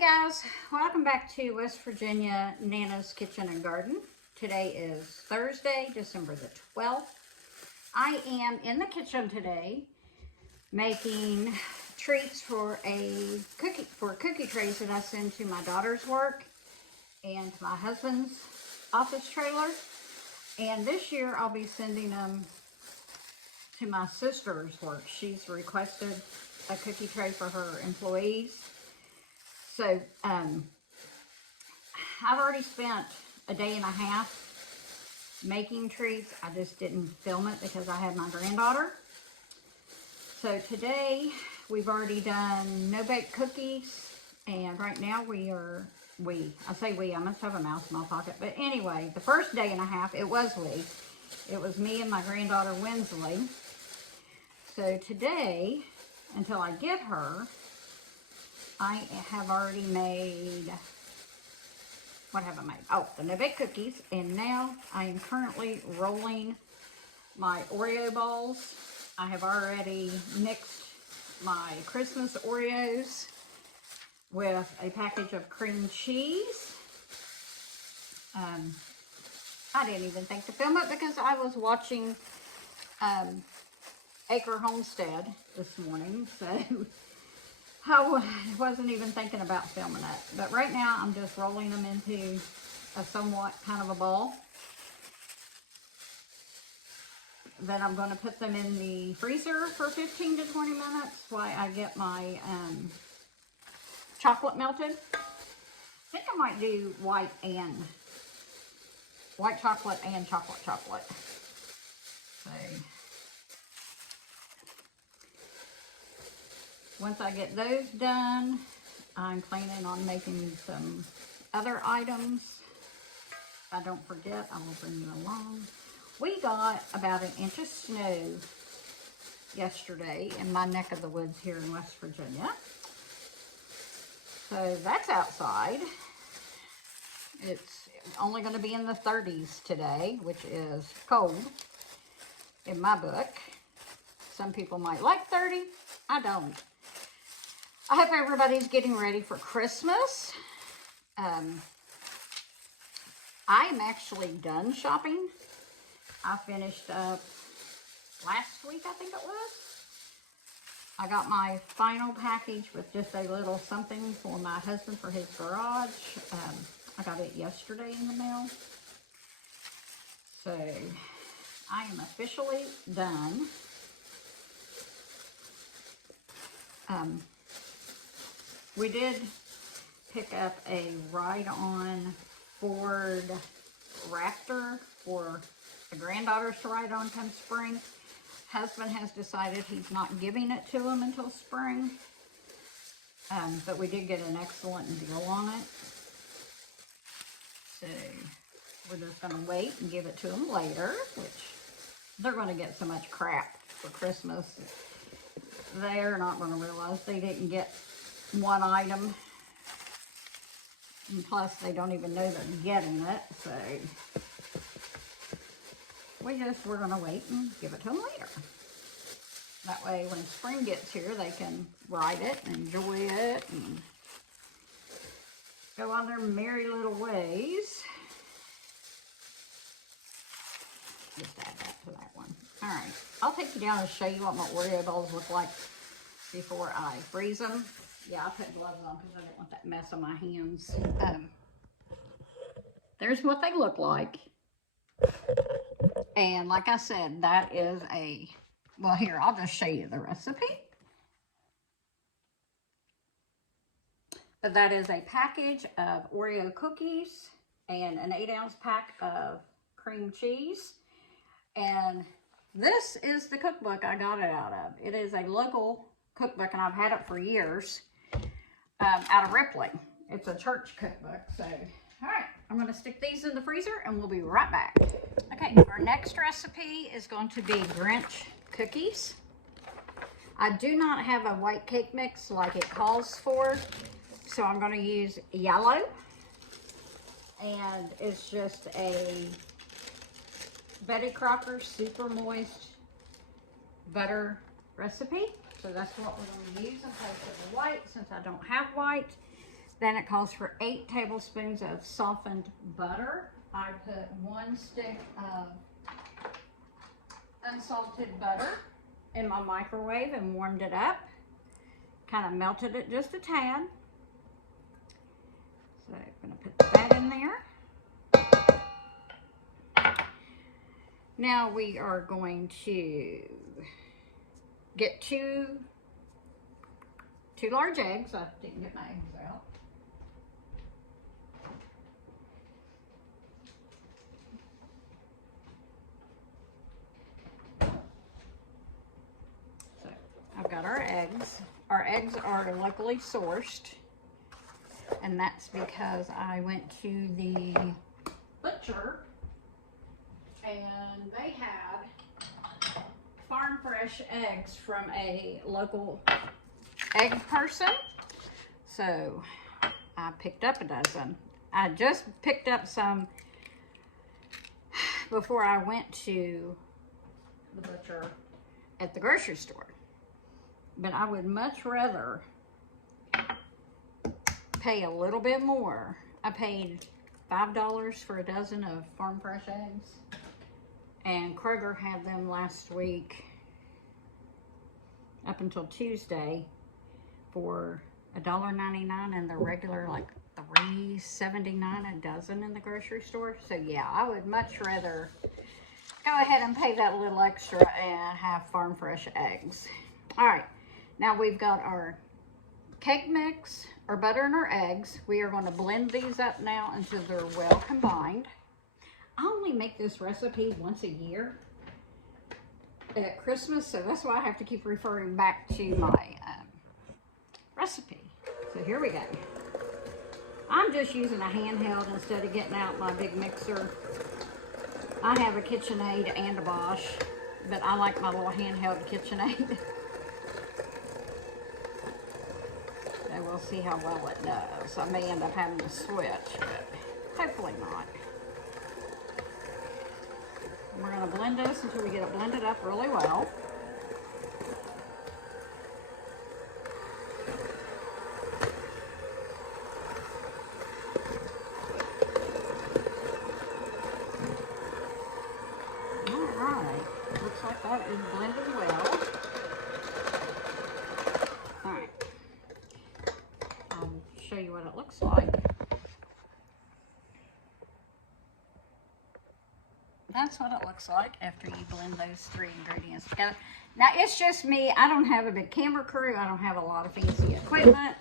Guys, welcome back to West Virginia Nana's Kitchen and Garden. Today is Thursday, December the 12th. I am in the kitchen today making treats for cookie trays that I send to my daughter's work and to my husband's office trailer. And this year I'll be sending them to my sister's work. She's requested a cookie tray for her employees. So, I've already spent a day and a half making treats. I just didn't film it because I had my granddaughter. So today, we've already done no-bake cookies. And right now I say we, I must have a mouse in my pocket. But anyway, the first day and a half, it was we. It was me and my granddaughter, Winsley. So today, until I get her, I have already made, what have I made? Oh, the no-bake cookies. And now I am currently rolling my Oreo balls. I have already mixed my Christmas Oreos with a package of cream cheese. I didn't even think to film it because I was watching Acre Homestead this morning. So I wasn't even thinking about filming it. But right now, I'm just rolling them into a somewhat kind of a ball. Then I'm going to put them in the freezer for 15 to 20 minutes while I get my chocolate melted. I think I might do white chocolate and chocolate. So once I get those done, I'm planning on making some other items. If I don't forget, I will bring you along. We got about an inch of snow yesterday in my neck of the woods here in West Virginia. So that's outside. It's only going to be in the 30s today, which is cold in my book. Some people might like 30. I don't. I hope everybody's getting ready for Christmas. I'm actually done shopping. I finished up last week, I think it was. I got my final package with just a little something for my husband for his garage. I got it yesterday in the mail. So I am officially done. We did pick up a ride-on Ford Raptor for the granddaughters to ride on come spring. Husband has decided he's not giving it to him until spring. But we did get an excellent deal on it. So we're just going to wait and give it to them later, which they're going to get so much crap for Christmas. They're not going to realize they didn't get one item, and plus they don't even know they're getting it, so we're going to wait and give it to them later. That way when spring gets here, they can ride it and enjoy it and go on their merry little ways. Just add that to that one. All right, I'll take you down and show you what my Oreo balls look like before I freeze them. Yeah, I put gloves on because I didn't want that mess on my hands. There's what they look like. And like I said, that is well, here, I'll just show you the recipe. But that is a package of Oreo cookies and an 8-ounce pack of cream cheese. And this is the cookbook I got it out of. It is a local cookbook, and I've had it for years. Out of Ripley. It's a church cookbook. So, all right, I'm going to stick these in the freezer and we'll be right back. Okay, our next recipe is going to be Grinch cookies. I do not have a white cake mix like it calls for, so I'm going to use yellow. And it's just a Betty Crocker super moist butter recipe. So that's what we're going to use in place of the white, since I don't have white. Then it calls for 8 tablespoons of softened butter. I put 1 stick of unsalted butter in my microwave and warmed it up. Kind of melted it just a tad. So I'm going to put that in there. Now we are going to get two large eggs. I didn't get my eggs out. So I've got our eggs. Our eggs are locally sourced, and that's because I went to the butcher and they had farm fresh eggs from a local egg person. So I picked up a dozen. I just picked up some before I went to the butcher at the grocery store. But I would much rather pay a little bit more. I paid $5 for a dozen of farm fresh eggs. And Kroger had them last week up until Tuesday for $1.99, and they're regular like $3.79 a dozen in the grocery store. So yeah, I would much rather go ahead and pay that little extra and have farm fresh eggs. All right, now we've got our cake mix, our butter, and our eggs. We are going to blend these up now until they're well combined. I only make this recipe once a year at Christmas, so that's why I have to keep referring back to my recipe. So here we go. I'm just using a handheld instead of getting out my big mixer. I have a KitchenAid and a Bosch, but I like my little handheld KitchenAid. So we'll see how well it does. I may end up having to switch, but hopefully not. We're going to blend this until we get it blended up really well. Alright, looks like that is blended well. Alright, I'll show you what it looks like. That's what it looks like after you blend those 3 ingredients together. Now, it's just me. I don't have a big camera crew. I don't have a lot of fancy equipment.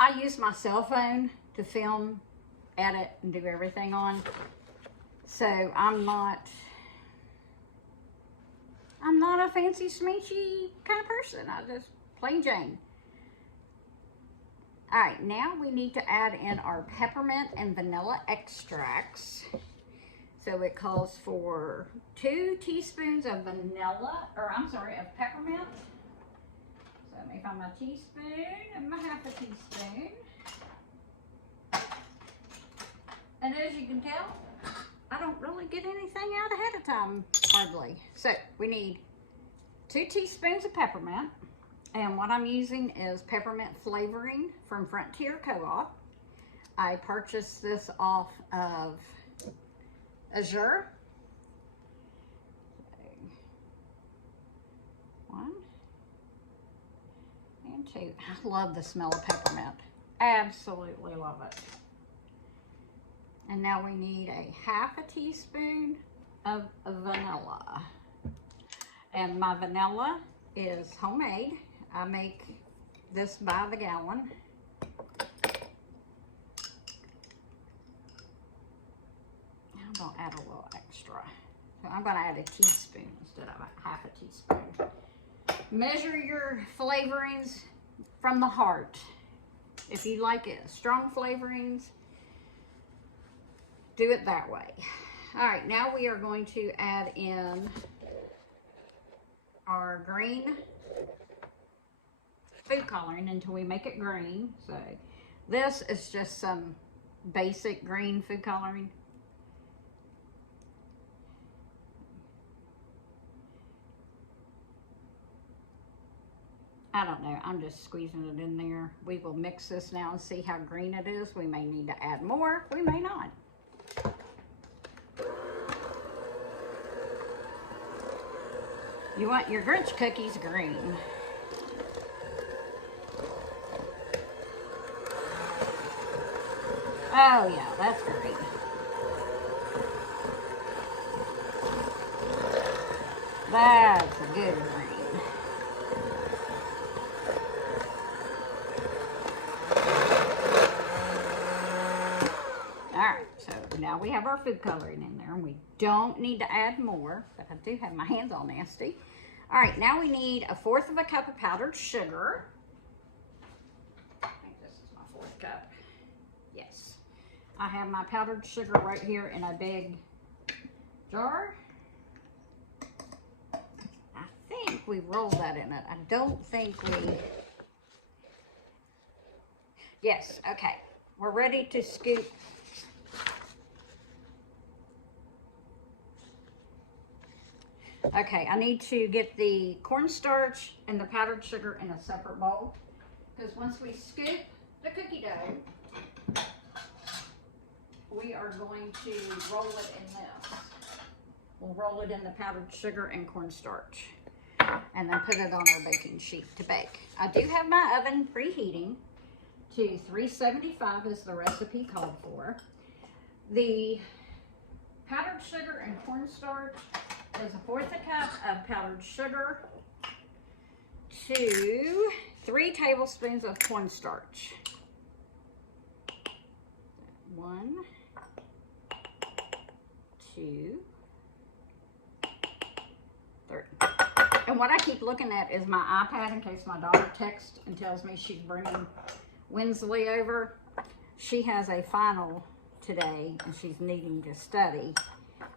I use my cell phone to film, edit, and do everything on. So I'm not a fancy smeechy kind of person. I just plain Jane. All right, now we need to add in our peppermint and vanilla extracts. So it calls for 2 teaspoons of vanilla, or I'm sorry, of peppermint. So let me find my teaspoon and my half a teaspoon. And as you can tell, I don't really get anything out ahead of time, hardly. So we need 2 teaspoons of peppermint. And what I'm using is peppermint flavoring from Frontier Co-op. I purchased this off of Azure. 1 and 2. I love the smell of peppermint. Absolutely love it. And now we need a half a teaspoon of vanilla. And my vanilla is homemade. I make this by the gallon. I'm going to add a little extra. So I'm going to add a teaspoon instead of a half a teaspoon. Measure your flavorings from the heart. If you like it strong flavorings, do it that way. All right, now we are going to add in our green food coloring until we make it green. So this is just some basic green food coloring. I don't know. I'm just squeezing it in there. We will mix this now and see how green it is. We may need to add more. We may not. You want your Grinch cookies green. Oh yeah, that's great. That's a good green. Alright, so now we have our food coloring in there, and we don't need to add more, but I do have my hands all nasty. Alright, now we need 1/4 of a cup of powdered sugar. I think this is my 4th cup. Yes. I have my powdered sugar right here in a big jar. I think we rolled that in it. I don't think we... Yes, okay. We're ready to scoop. Okay, I need to get the cornstarch and the powdered sugar in a separate bowl, because once we scoop the cookie dough, we are going to roll it in this. We'll roll it in the powdered sugar and cornstarch, and then put it on our baking sheet to bake. I do have my oven preheating to 375 as the recipe called for. The powdered sugar and cornstarch is 1/4 cup of powdered sugar to 3 tablespoons of cornstarch. 1, 2, 3. And what I keep looking at is my iPad in case my daughter texts and tells me she's bringing Winsley over. She has a final today and she's needing to study,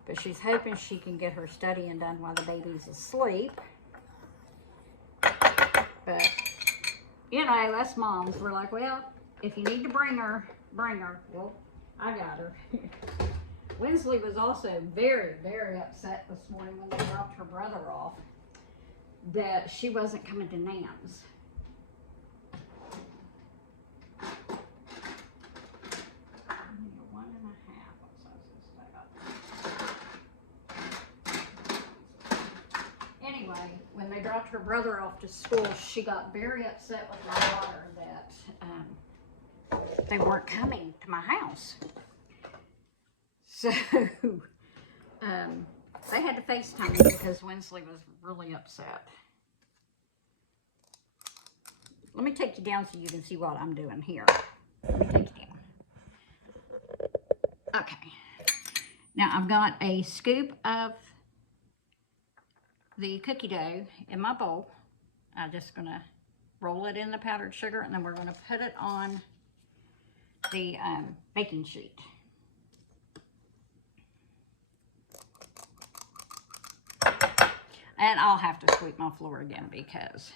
but she's hoping she can get her studying done while the baby's asleep. But, you know, us moms, we're like, well, if you need to bring her, bring her. Well, I got her. Winsley was also very, very upset this morning when they dropped her brother off that she wasn't coming to Nan's. Anyway, when they dropped her brother off to school, she got very upset with my daughter that they weren't coming to my house. So they had to FaceTime me because Winsley was really upset. Let me take you down so you can see what I'm doing here. Let me take you down. Okay. Now I've got a scoop of the cookie dough in my bowl. I'm just gonna roll it in the powdered sugar, and then we're gonna put it on the baking sheet. And I'll have to sweep my floor again because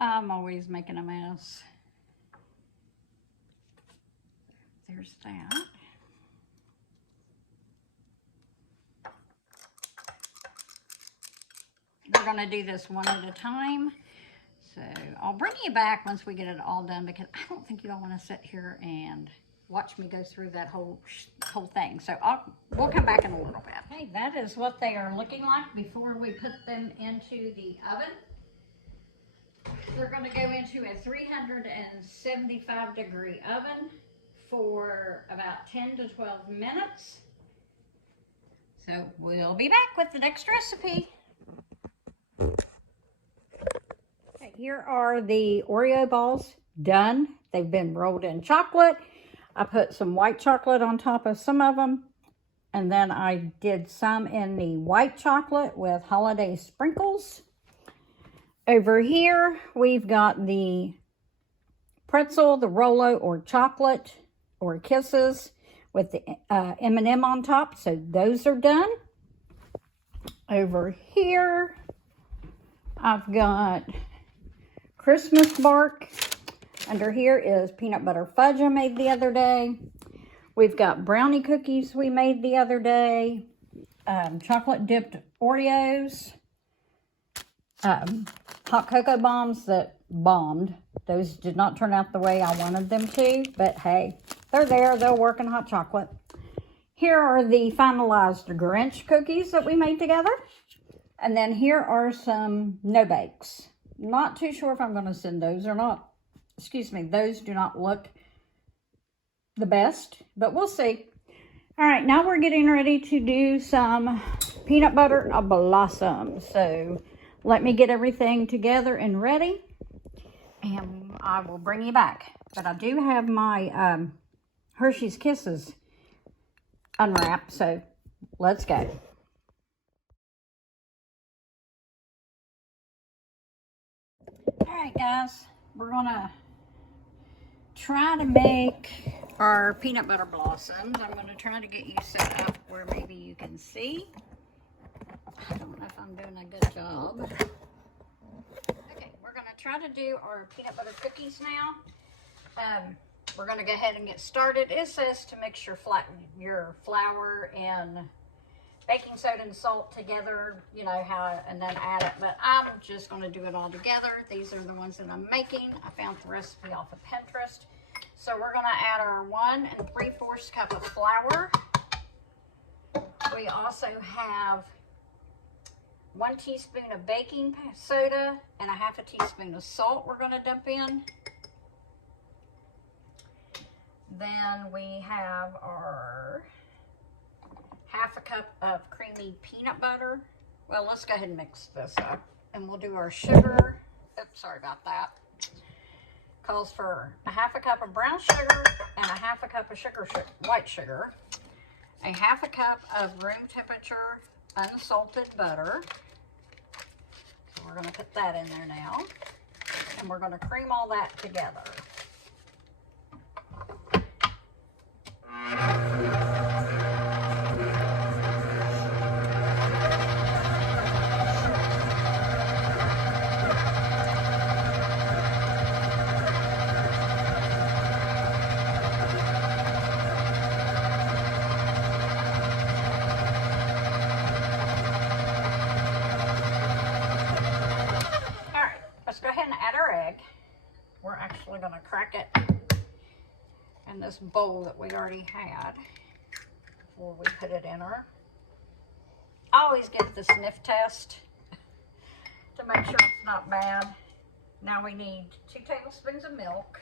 I'm always making a mess. There's that. We're going to do this one at a time. So I'll bring you back once we get it all done, because I don't think you all want to sit here and watch me go through that whole thing. So we'll come back in a little bit. Okay, that is what they are looking like before we put them into the oven. They're going to go into a 375 degree oven for about 10 to 12 minutes. So we'll be back with the next recipe. Okay, here are the Oreo balls done. They've been rolled in chocolate. I put some white chocolate on top of some of them, and then I did some in the white chocolate with holiday sprinkles. Over here, we've got the pretzel, the Rolo or chocolate or Kisses with the M&M on top. So those are done. Over here, I've got Christmas bark. Under here is peanut butter fudge I made the other day. We've got brownie cookies we made the other day. Chocolate dipped Oreos. hot cocoa bombs that bombed. Those did not turn out the way I wanted them to, but hey, they're there. They'll work in hot chocolate. Here are the finalized Grinch cookies that we made together. And then here are some no-bakes. Not too sure if I'm going to send those or not. Excuse me, those do not look the best, but we'll see. All right, now we're getting ready to do some peanut butter blossom. So let me get everything together and ready, and I will bring you back. But I do have my Hershey's Kisses unwrapped, so let's go. All right, guys, we're gonna try to make our peanut butter blossoms. I'm gonna try to get you set up where maybe you can see. I don't know if I'm doing a good job. Okay, we're gonna try to do our peanut butter cookies now. We're gonna go ahead and get started. It says to mix your flour and baking soda and salt together, you know how, and then add it, but I'm just going to do it all together. These are the ones that I'm making. I found the recipe off of Pinterest. So we're going to add our 1 3/4 cup of flour. We also have 1 teaspoon of baking soda and 1/2 teaspoon of salt we're going to dump in. Then we have our 1/2 cup of creamy peanut butter. Well, let's go ahead and mix this up. And we'll do our sugar. Oops, sorry about that. Calls for 1/2 cup of brown sugar and 1/2 cup of white sugar. 1/2 cup of room temperature unsalted butter. So we're going to put that in there now. And we're going to cream all that together. We're actually going to crack it in this bowl that we already had before we put it in her. I always get the sniff test to make sure it's not bad. Now we need 2 tablespoons of milk.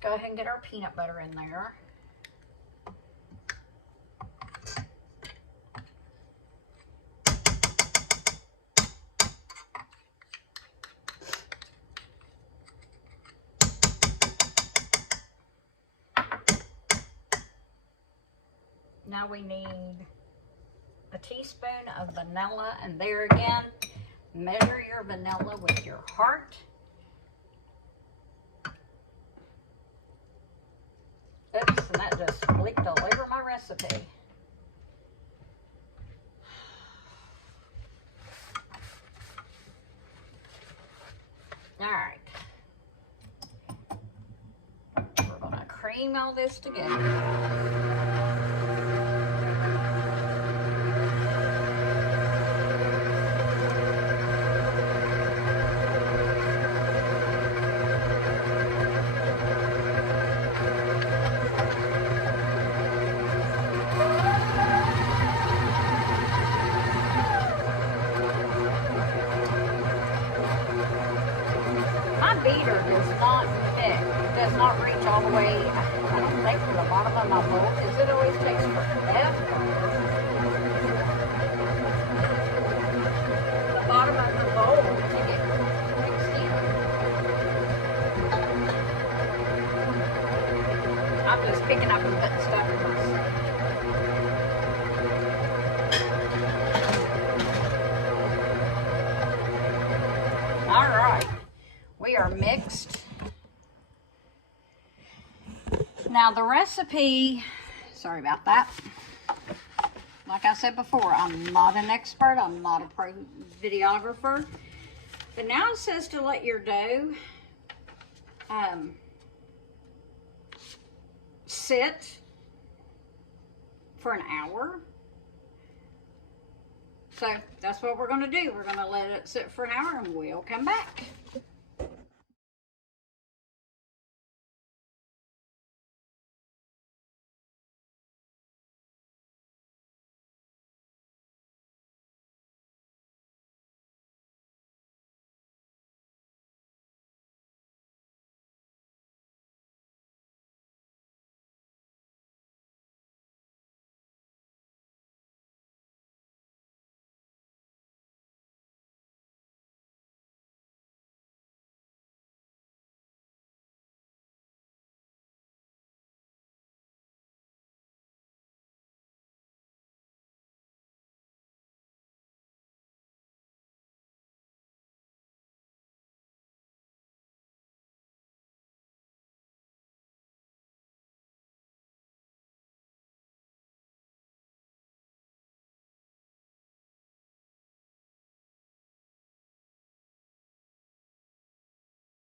Go ahead and get our peanut butter in there. Now we need a teaspoon of vanilla, and there again, measure your vanilla with your heart. Oops, and that just leaked all over my recipe. All right. We're going to cream all this together. Beater does not fit. It does not reach all the way, I don't think, to the bottom of my bowl, because it always takes forever. The bottom of the bowl to get mixed in. I'm just picking up and putting stuff in myself. All right. We are mixed. Now the recipe, sorry about that. Like I said before, I'm not an expert. I'm not a pro videographer. But now it says to let your dough sit for an hour. So that's what we're going to do. We're going to let it sit for an hour and we'll come back.